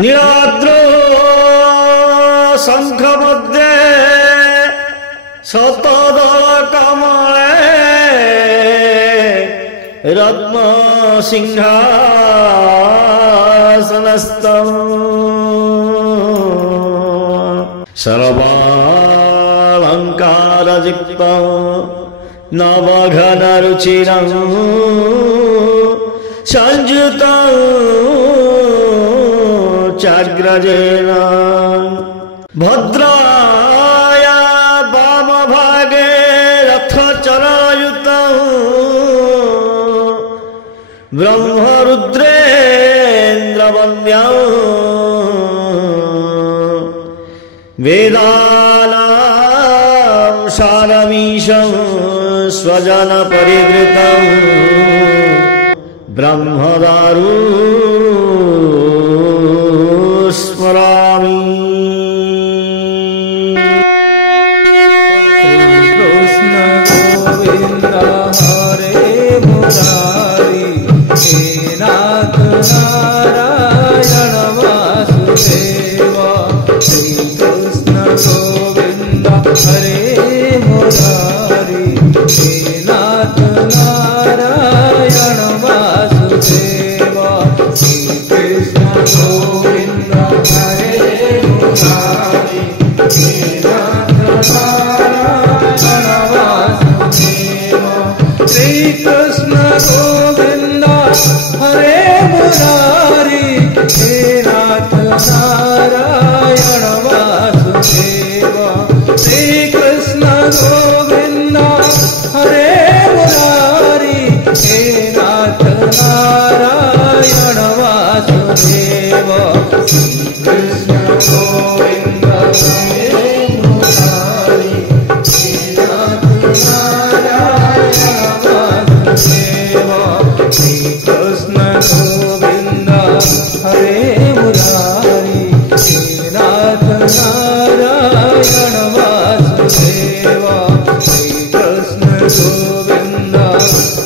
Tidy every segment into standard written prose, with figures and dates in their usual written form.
नीलाद्र शंख मध्ये शतदल कमले रत्न सिंहासनस्थं सर्वालंकारयुक्तं नवघनरुचिरं संयुतं चाग्रजेन भद्राया वामभागे रथचरायुतं ब्रह्मरुद्रेन्द्रवन्द्यं वेदानां सारमीशं स्वजनपरिवृतं ब्रह्मदारु स्मरामि। कृष्ण गोविंद हरे मुरारी हे नाथ नारायण वासुदेव। श्री कृष्ण गोविंद हरे मुरारी हे नाथ नारायण वासुदेव। श्री कृष्ण गोविंद हरे मुरारी हे नाथ नारायण वासुदेव। श्री कृष्ण गोविंद हरे मुरारी हे नाथ नारायण वासुदेव। श्री कृष्ण गोविंद हरे मुरारी हे नाथ नारायण वासुदेव। श्री कृष्ण गोविंद हरे मुरारी हे नाथ नारायण वासुदेव। श्री कृष्ण गोविंद हरे मुरारी हे नाथ नारायण वासुदेव। श्री कृष्ण गोविंद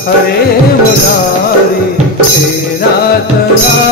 हरे मुरारी हे नाथ नारायण